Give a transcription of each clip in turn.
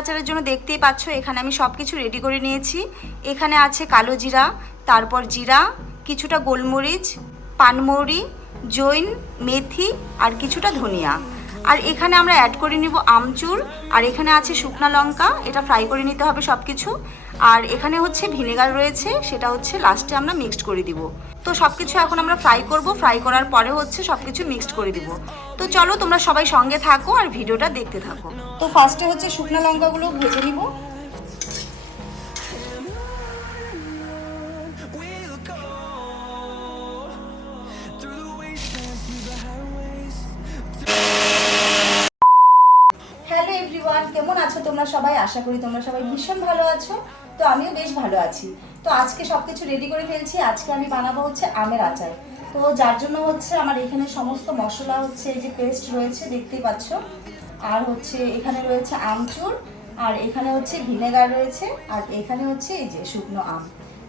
আচারের জন্য দেখতেই পাচ্ছ এখানে আমি সব কিছু রেডি করে নিয়েছি। এখানে আছে কালো জিরা, তারপর জিরা, কিছুটা গোলমরিচ, পানমৌরি, জৈন, মেথি আর কিছুটা ধনিয়া। আর এখানে আমরা অ্যাড করে নিব আমচুর, আর এখানে আছে শুকনা লঙ্কা, এটা ফ্রাই করে নিতে হবে সব কিছু। আর এখানে হচ্ছে ভিনেগার রয়েছে, সেটা হচ্ছে লাস্টে আমরা মিক্সড করে দিব। তো সব কিছু এখন আমরা ফ্রাই করব, ফ্রাই করার পরে হচ্ছে সব কিছু মিক্সড করে দিব। তো চলো তোমরা সবাই সঙ্গে থাকো আর ভিডিওটা দেখতে থাকো। তো ফার্স্টে হচ্ছে শুকনা লঙ্কাগুলো ভেজে নিব। হ্যালো এভরিওয়ান, কেমন আছো তোমরা সবাই? আশা করি তোমরা সবাই ভীষণ ভালো আছো। তো আমিও বেশ ভালো আছি। তো আজকে সবকিছু রেডি করে ফেলছি। আজকে আমি বানাবো হচ্ছে আমের আচার। তো যার জন্য হচ্ছে আমার এখানে সমস্ত মশলা হচ্ছে এই যে পেস্ট রয়েছে দেখতেই পাচ্ছ, আর হচ্ছে এখানে রয়েছে আমচুর, আর এখানে হচ্ছে ভিনেগার রয়েছে, আর এখানে হচ্ছে এই যে শুকনো আম।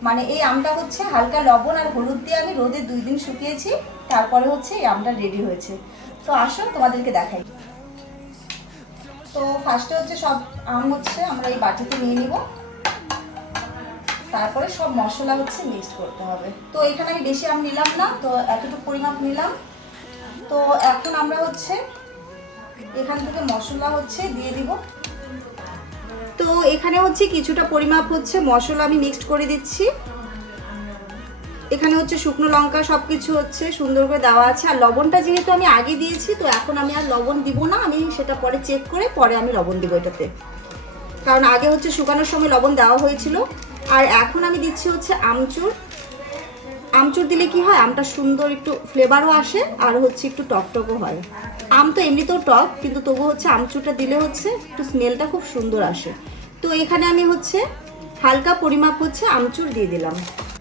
মানে এই আমটা হচ্ছে হালকা লবণ আর হলুদ দিয়ে আমি রোদে 2 দিন শুকিয়েছি, তারপরে হচ্ছে এই আমটা রেডি হয়েছে। তো আসো তোমাদেরকে দেখাই। তো ফার্স্টে হচ্ছে সব আম হচ্ছে আমরা এই বাটিতে নিয়ে নিব, তারপরে সব মশলা হচ্ছে মিক্সড করতে হবে। তো এখানে আমি বেশি আম নিলাম না, তো এতটুকু পরিমাপ নিলাম। তো এখন আমরা হচ্ছে এখান থেকে মশলা হচ্ছে দিয়ে দিব। তো এখানে হচ্ছে কিছুটা পরিমাপ হচ্ছে মশলা আমি মিক্সড করে দিচ্ছি। এখানে হচ্ছে শুকনো লঙ্কা সব কিছু হচ্ছে সুন্দর করে দেওয়া আছে। আর লবণটা যেহেতু আমি আগে দিয়েছি, তো এখন আমি আর লবণ দিব না, আমি সেটা পরে চেক করে পরে আমি লবণ দিব এটাতে, কারণ আগে হচ্ছে শুকানোর সময় লবণ দেওয়া হয়েছিল। আর এখন আমি দিচ্ছি হচ্ছে আমচুর। আমচুর দিলে কি হয়, আমটা সুন্দর একটু ফ্লেভারও আসে আর হচ্ছে একটু টকটকও হয়। আম তো এমনিতেও টক, কিন্তু তবু হচ্ছে আমচুরটা দিলে হচ্ছে একটু স্মেলটা খুব সুন্দর আসে। তো এখানে আমি হচ্ছে হালকা পরিমাপ হচ্ছে আমচুর দিয়ে দিলাম।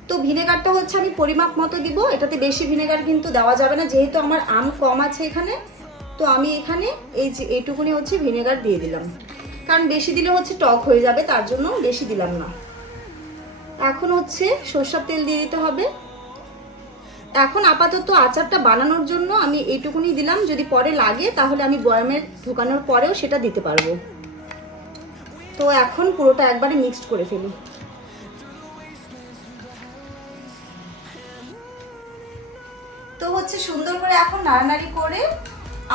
তো ভিনেগারটা হচ্ছে আমি পরিমাপ মতো দিব, এটাতে বেশি ভিনেগার কিন্তু দেওয়া যাবে না, যেহেতু আমার আম কম আছে এখানে। তো আমি এখানে এই যে এইটুকুনি হচ্ছে ভিনেগার দিয়ে দিলাম, কারণ বেশি দিলে হচ্ছে টক হয়ে যাবে, তার জন্য বেশি দিলাম না। এখন হচ্ছে সরষের তেল দিয়ে দিতে হবে। এখন আপাতত আচারটা বানানোর জন্য আমি এইটুকুনি দিলাম, যদি পরে লাগে তাহলে আমি বয়ামে ঢোকানোর পরেও সেটা দিতে পারবো। তো এখন পুরোটা একবারে মিক্সড করে ফেলি। তো হচ্ছে সুন্দর করে এখন নাড়ানাড়ি করে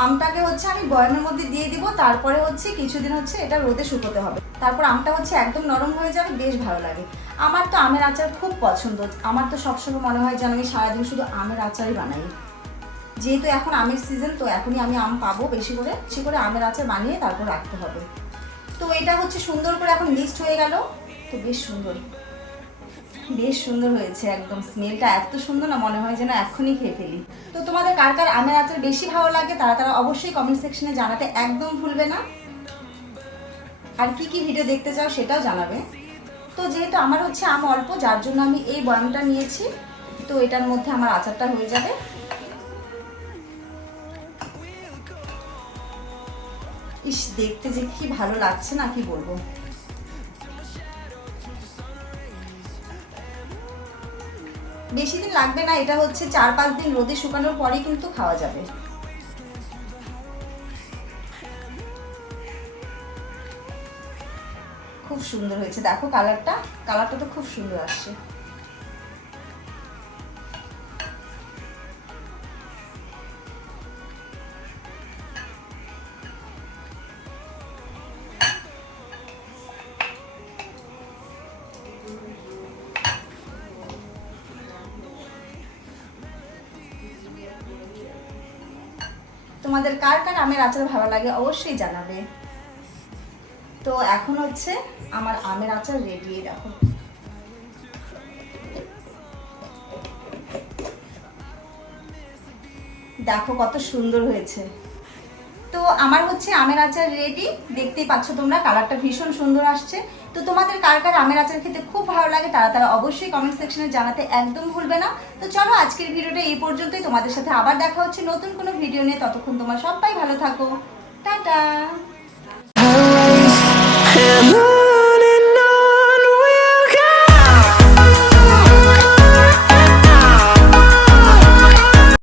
আমটাকে হচ্ছে আমি বয়ামের মধ্যে দিয়ে দিব। তারপরে হচ্ছে কিছুদিন হচ্ছে এটা রোদে শুকোতে হবে, তারপর আমটা হচ্ছে একদম নরম হয়ে যাবে, বেশ ভালো লাগে। আমার তো আমের আচার খুব পছন্দ। আমার তো সবসময় মনে হয় যেন আমি সারাদিন শুধু আমের আচারই বানাই। যেহেতু এখন আমের সিজন, তো এখনই আমি আম পাবো বেশি করে আমের আচার বানিয়ে তারপর রাখতে হবে। তো এটা হচ্ছে সুন্দর করে এখন মিক্সড হয়ে গেল। তো বেশ সুন্দর হয়েছে, একদম স্মেলটা এত সুন্দর না, মনে হয় যেন এখনই খেয়ে ফেলি। তো তোমাদের কার কার আমের আচার বেশি ভালো লাগে তারা অবশ্যই কমেন্ট সেকশনে জানাতে একদম ভুলবে না। আর কি ভিডিও দেখতে চাও সেটাও জানাবে। তো যেহেতু আমার হচ্ছে আম অল্প, যার জন্য আমি এই বয়ামটা নিয়েছি। তো এটার মধ্যে আমার আচারটা হয়ে যাবে। ইস, দেখতে যে কি ভালো লাগছে না, কি বলবো। বেশি দিন লাগবে না, এটা হচ্ছে 4-5 দিন রোদে শুকানোর পরেই কিন্তু খাওয়া যাবে। খুব সুন্দর হয়েছে, দেখো কালারটা তো খুব সুন্দর আসছে। তোমাদের কার কার আমের আচার ভালো লাগে অবশ্যই জানাবে। তো এখন হচ্ছে আমার আমের আচার রেডি। দেখো কত সুন্দর হয়েছে। তো আমার হচ্ছে আমের আচার রেডি, দেখতেই পাচ্ছ তোমরা, কালারটা ভীষণ সুন্দর আসছে। তো তোমাদের কার কার আমের আচার খেতে খুব ভালো লাগে তারা অবশ্যই কমেন্ট সেকশনে জানাতে একদম ভুলবে না। তো চলো আজকের ভিডিওটা এই পর্যন্তই, তোমাদের সাথে আবার দেখা হচ্ছে নতুন কোনো ভিডিও নিয়ে। ততক্ষণ তোমরা সবাই ভালো থাকো, টাটা।